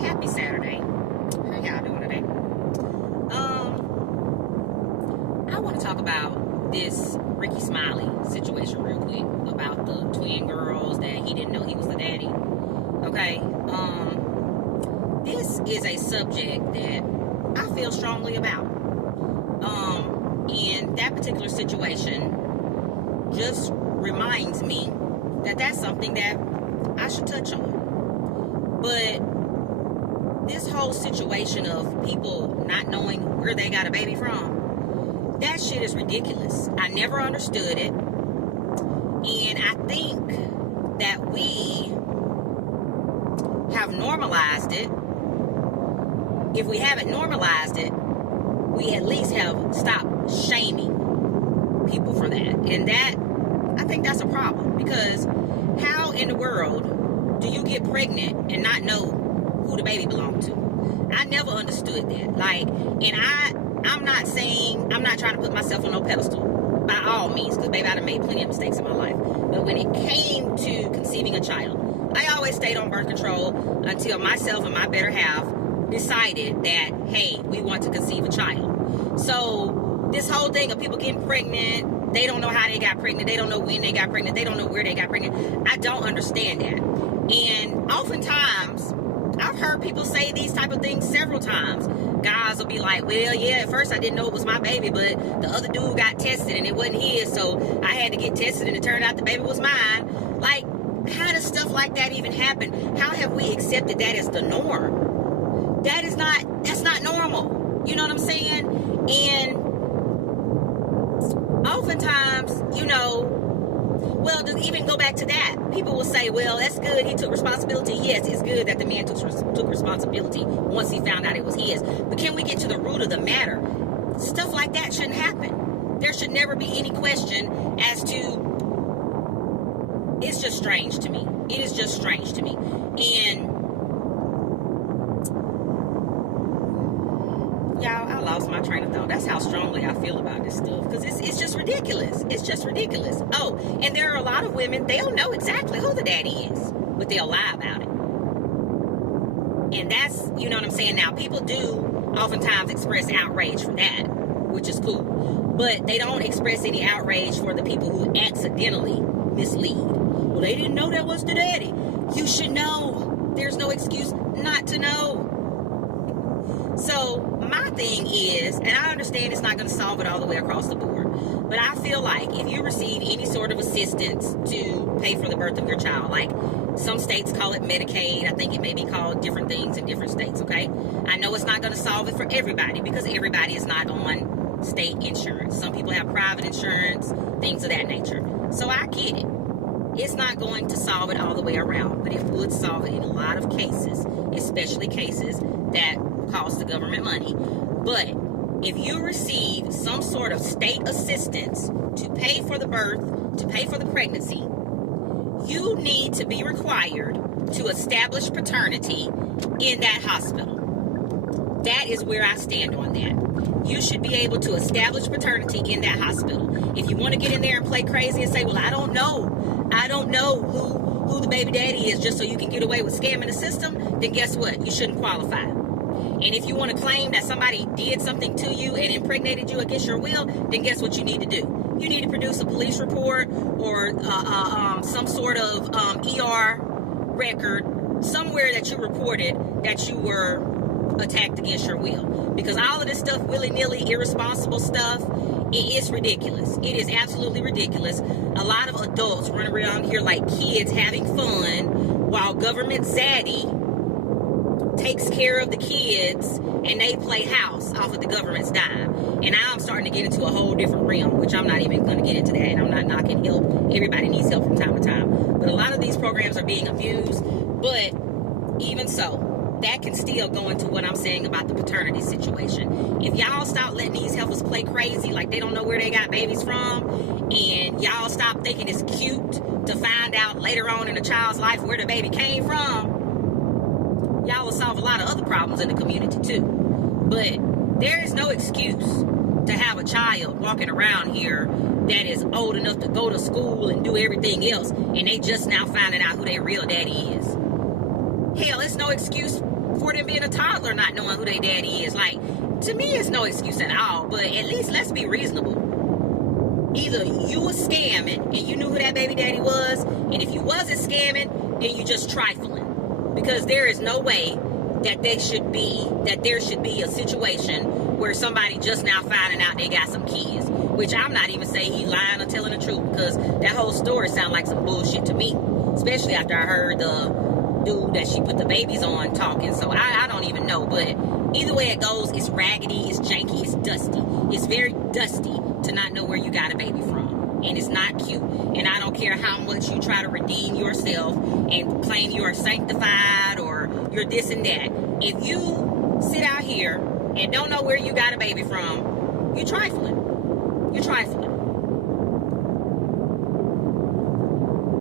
Happy Saturday. How y'all doing today? I want to talk about this Ricky Smiley situation real quick about the twin girls that he didn't know he was the daddy. Okay. This is a subject that I feel strongly about. And that particular situation just reminds me that that's something that I should touch on. But this whole situation of people not knowing where they got a baby from, that shit is ridiculous. I never understood it. And I think that we have normalized it. If we haven't normalized it, we at least have stopped shaming people for that. And that, I think that's a problem. Because how in the world do you get pregnant and not know who the baby belonged to? I never understood that. I'm not saying, I'm not trying to put myself on no pedestal by all means, because baby, I've made plenty of mistakes in my life. But when it came to conceiving a child, I always stayed on birth control until myself and my better half decided that, hey, we want to conceive a child. So this whole thing of people getting pregnant, they don't know how they got pregnant, they don't know when they got pregnant, they don't know where they got pregnant, I don't understand that. And oftentimes, I've heard people say these type of things several times. Guys will be like, well, yeah, at first I didn't know it was my baby, but the other dude got tested and it wasn't his, so I had to get tested and it turned out the baby was mine. Like, how does stuff like that even happen? How have we accepted that as the norm? That's not normal. You know what I'm saying? And oftentimes, well, to even go back to that, people will say, well, that's good, he took responsibility. Yes, it's good that the man took responsibility once he found out it was his. But can we get to the root of the matter? Stuff like that shouldn't happen. There should never be any question as to, it's just strange to me. It is just strange to me. And y'all, I lost my train of thought. That's how strongly I feel about this stuff. Because it's just ridiculous. It's just ridiculous. Oh, and there are a lot of women, they'll know exactly who the daddy is, but they'll lie about it. And that's, you know what I'm saying? Now, people do oftentimes express outrage for that, which is cool. But they don't express any outrage for the people who accidentally mislead. Well, they didn't know that was the daddy. You should know. There's no excuse not to know. So my thing is, and I understand it's not going to solve it all the way across the board, but I feel like if you receive any sort of assistance to pay for the birth of your child, like some states call it Medicaid, I think it may be called different things in different states, okay? I know it's not going to solve it for everybody because everybody is not on state insurance. Some people have private insurance, things of that nature. So I get it. It's not going to solve it all the way around, but it would solve it in a lot of cases, especially cases that cost the government money. But if you receive some sort of state assistance to pay for the birth, to pay for the pregnancy, you need to be required to establish paternity in that hospital. That is where I stand on that. You should be able to establish paternity in that hospital. If you want to get in there and play crazy and say, well, I don't know who the baby daddy is just so you can get away with scamming the system, then guess what? You shouldn't qualify. And if you want to claim that somebody did something to you and impregnated you against your will, then guess what you need to do? You need to produce a police report or some sort of ER record somewhere that you reported that you were attacked against your will. Because all of this stuff, willy-nilly, irresponsible stuff, it is ridiculous. It is absolutely ridiculous. A lot of adults run around here like kids having fun while government zaddy takes care of the kids and they play house off of the government's dime. And now I'm starting to get into a whole different realm, which I'm not even going to get into that, and I'm not knocking help. Everybody needs help from time to time. But a lot of these programs are being abused. But even so, that can still go into what I'm saying about the paternity situation. If y'all stop letting these heifers play crazy like they don't know where they got babies from, and y'all stop thinking it's cute to find out later on in a child's life where the baby came from, y'all will solve a lot of other problems in the community too. But there is no excuse to have a child walking around here that is old enough to go to school and do everything else, and they just now finding out who their real daddy is. Hell, it's no excuse for them being a toddler not knowing who their daddy is. Like, to me, it's no excuse at all, but at least let's be reasonable. Either you were scamming and you knew who that baby daddy was, and if you wasn't scamming, then you just trifling. Because there is no way that there should be a situation where somebody just now finding out they got some kids. Which I'm not even saying he lying or telling the truth, because that whole story sounds like some bullshit to me. Especially after I heard the dude that she put the babies on talking. So I don't even know. But either way it goes, it's raggedy, it's janky, it's dusty. It's very dusty to not know where you got a baby from. And it's not cute. And I don't care how much you try to redeem yourself and claim you are sanctified or you're this and that. If you sit out here and don't know where you got a baby from, you're trifling. You're trifling.